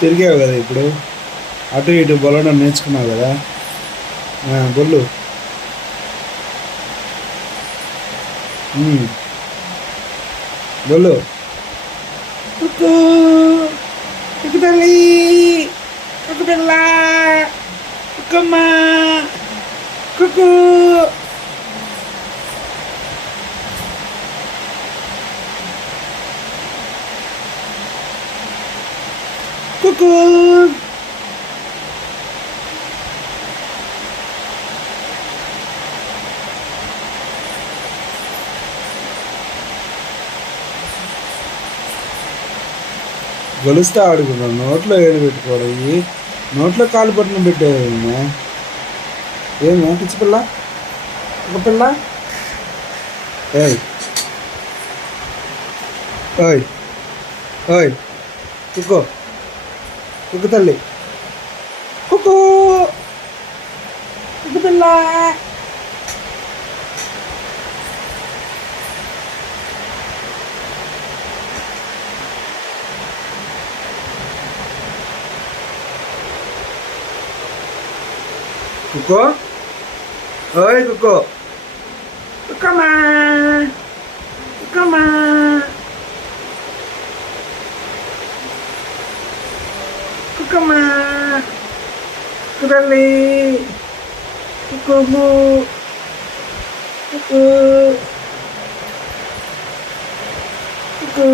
తిరిగావు కదా ఇప్పుడు, అటు ఇటు బొల్లడం నేర్చుకున్నావు కదా. బొల్లు. బొల్లు. కుక్కు కుక్కు తల్లి, కుక్కు పిల్ల, కుక్కమ్మ, కుక్కు. కుక్కు. గొలుస్తా ఆడుకున్నాను, నోట్లో ఏడు పెట్టుకోవడం, నోట్లో కాలు పట్టును పెట్టేవా ఏమా పిచ్చి పిల్ల, ఒక పిల్ల. ఏయ్ ఓయ్ ఓయ్, కుక్కో, కుక్క తల్లి, కుక్కో, కుక్క పిల్ల. కుక్కో, ఓయ్ కుక్కో, కుక్కమ్మా, కుక్కమ్మా, కుక్కమ్మా, కుదల్లి, కుక్కు, కుక్కు, కుక్కు.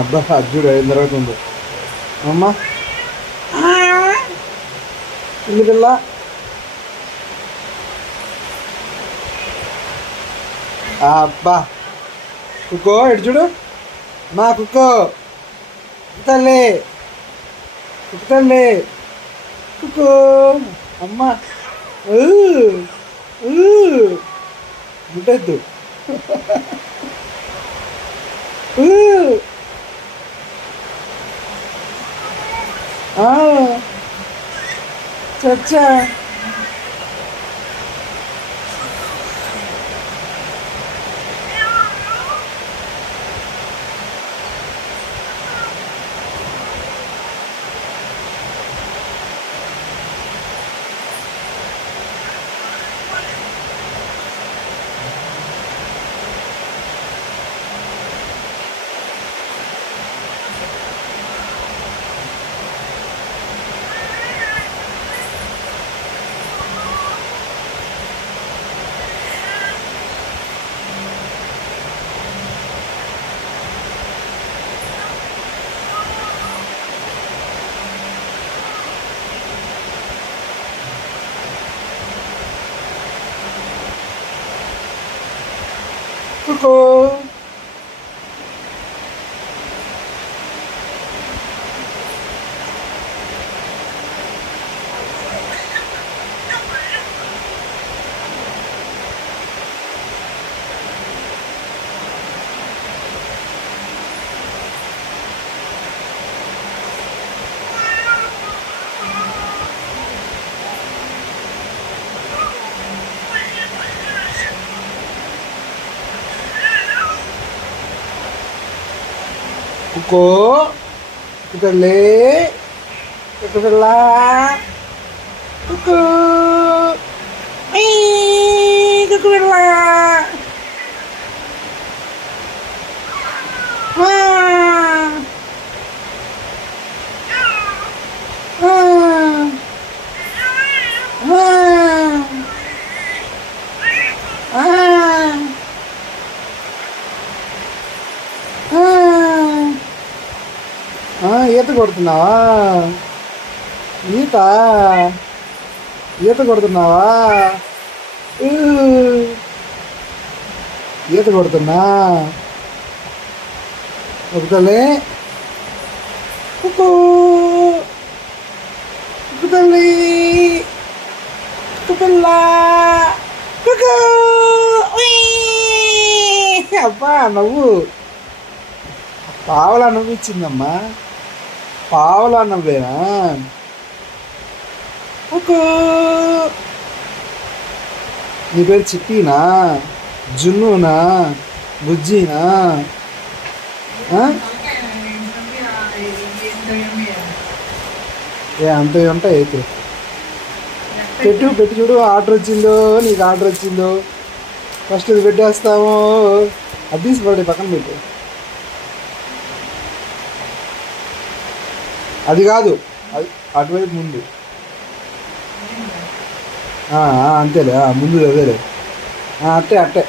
అబ్బా అర్జుడు అయిన తర్వాత ఉంది అమ్మా, ఇల్లు పిల్ల. అబ్బా కుక్కో, ఇటు చూడు మా కుక్కో, తల్లి, కుక్క తల్లి, కుక్కో అమ్మా. ముట్టద్దు. చచ్చా. కుక్కో. కుక్కో, కుక్కలే, కుక్క పిల్ల, కుక్కో, కుక్క పిల్ల. ఈత కొడుతున్నావా? ఈత ఈత కొడుతున్నావా? ఊ, ఈత కొడుతున్నా. ఒక తల్లి కుక్కు కుక్కు తల్లి కుక్కు పిల్ల కుక్కు. అబ్బా నవ్వు. పావలా నవ్విచ్చిందమ్మా. పావలా నవ్వేనా? కుక్కు. నీ పేరు చిట్టీనా, జున్నునా, బుజ్జినా? ఏ అంత ఉంటాయి అయితే. పెట్టి చూడు. ఆర్డర్ వచ్చిందో, నీకు ఆర్డర్ వచ్చిందో. ఫస్ట్ ఇది పెట్టేస్తాము. అది తీసుకోండి, పక్కన పెట్టు. అది కాదు, అది అటువైపు ముందు. అంతేలే, ముందు అదేలే. అట్టే అట్టే.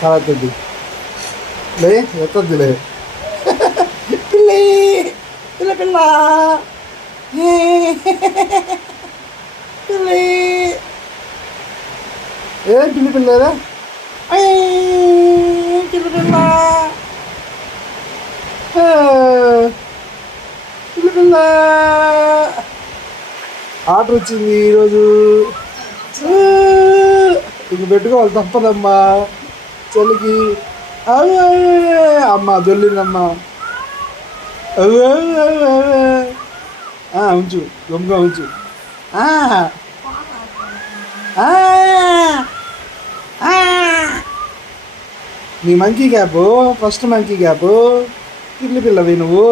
కావద్దు లే, ఎత్తద్దులే. పిల్లి పిల్ల పిల్ల పిల్లి. ఏ పిల్లి పిల్లేదా? పిల్ల పిల్ల పిల్ల పిల్ల. ఆర్డర్ వచ్చింది ఈరోజు. ఇంక పెట్టుకోవాలి, తప్పదమ్మా. చలికి అమ్మ దొల్లిందమ్మా. ఉంచు, గమ్ముగా ఉంచు. నీ monkey cap, first monkey cap. పిల్లి పిల్లవి నువ్వు,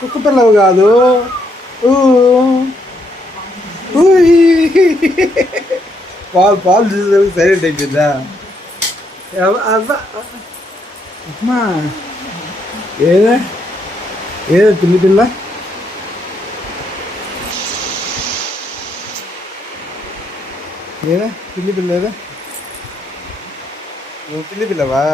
కుక్క పిల్లవు కాదు. పాలు చూసేసరికి సైలెంట్ అయిపోయిందా? అమ్మా ఏదే పిల్లి పిల్ల. ఏదా పిల్లి పిల్ల? ఏదా నువ్వు పిల్లి పిల్లవా?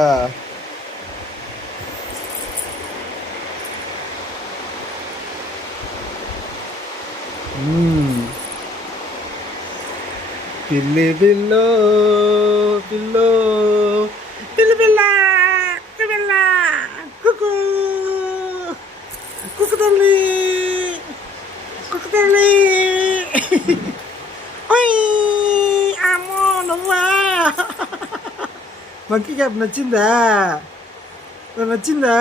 పిల్లి పిల్లో పిల్లో పిల్లి పిల్ల పిల్ల కుక్కు కుక్కు తల్లి కుక్కు తల్లి. అమ్మో నువ్వా? మంకీ క్యాప్ నచ్చిందా? నచ్చిందా?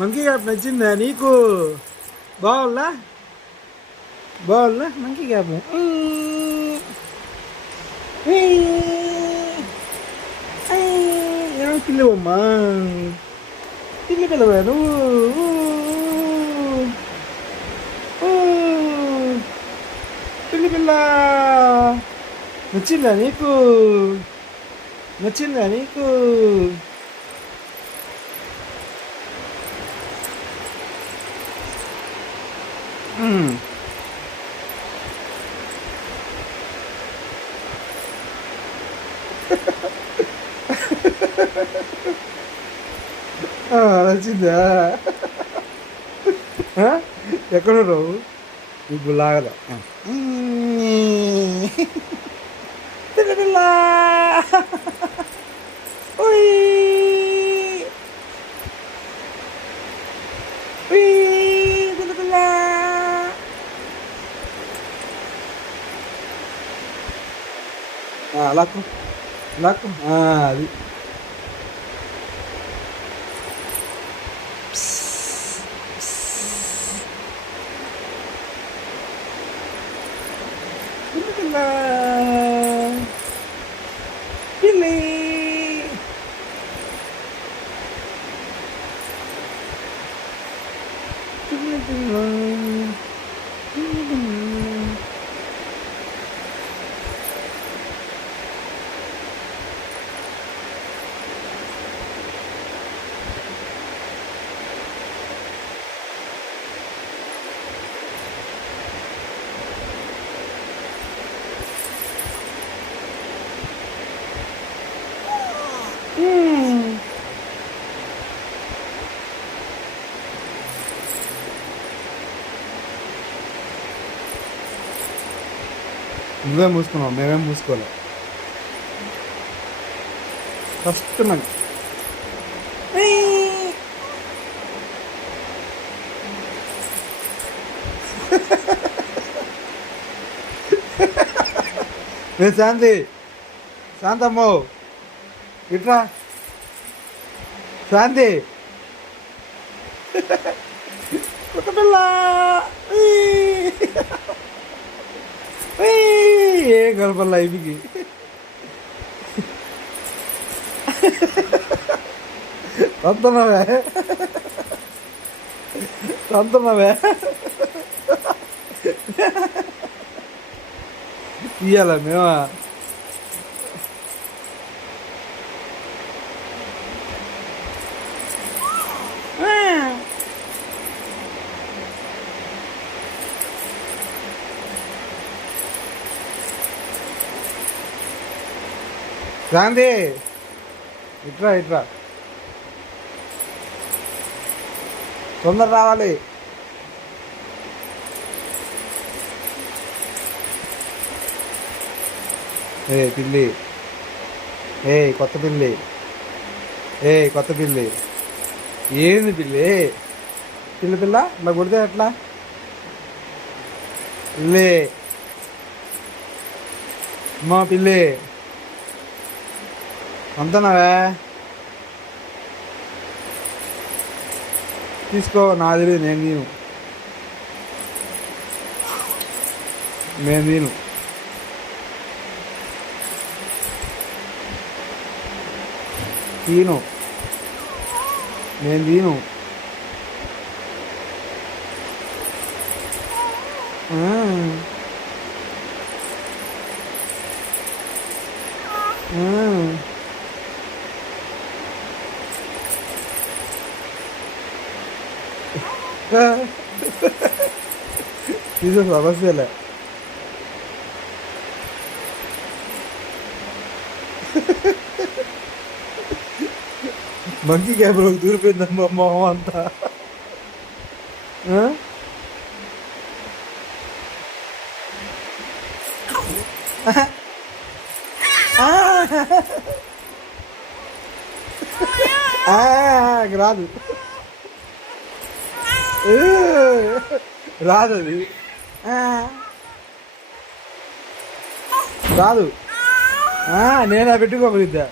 మంకీ క్యాప్ నచ్చిందా నీకు? బాగుందా? Monkey cap. పిల్లవమ్మా, పిల్లి పిల్లవా నువ్వు? పిల్లి పిల్ల నచ్చిందా నీకు? నచ్చిందా నీకు? నచ్చిందా? ఎక్కడ రావు ఇప్పుడు లాగదా? పిల్ల లాక్కు లాక్కు. అది పిల్లి నువ్వే మూసుకున్నావు, మేమేం మూసుకోలే. ఫస్ట్ మంచి శాంతి, శాంతమ్మ ఇట్రా. శాంతి ఒక పిల్ల ఏం కలపల్లా ఇవికి. తంతున్నవే తంతున్నవే ఇయ్యాల మేమా? శాంతి ఇట్రా ఇట్రా, తొందర రావాలి. పిల్లి, కొత్త పిల్లి, కొత్త పిల్లి. ఏంది పిల్లి? పిల్ల పిల్ల ఇలా కొడితే ఎట్లా? పిల్లి, అమ్మా పిల్లి అంతనావే తీసుకో. నాది నేను తిను, నేను తిను. తిను, నేను తిను. ఇది సమస్యలే. మంకీ క్యాబ్లోకి దూరిపోయిందమ్మా మొహం అంతా. రాదు రాదు అది రాదు. నేనా పెట్టుకోబోద్దా?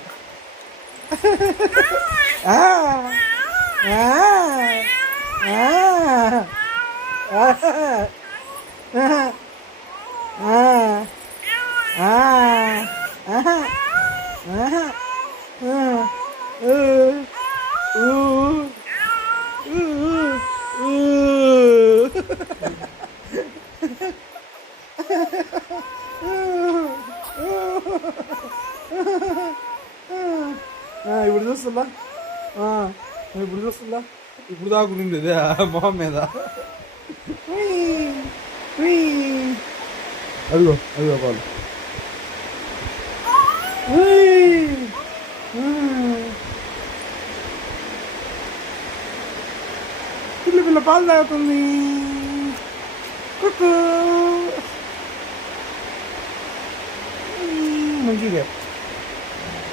ఇప్పుడు చూస్తుందా? ఇప్పుడు చూస్తుందా? ఇప్పుడు దాకునింది మొహం మీద. అదిగో అదిగో పాలు. పిల్ల పిల్ల పాలు తాగుతుంది. మంచిగా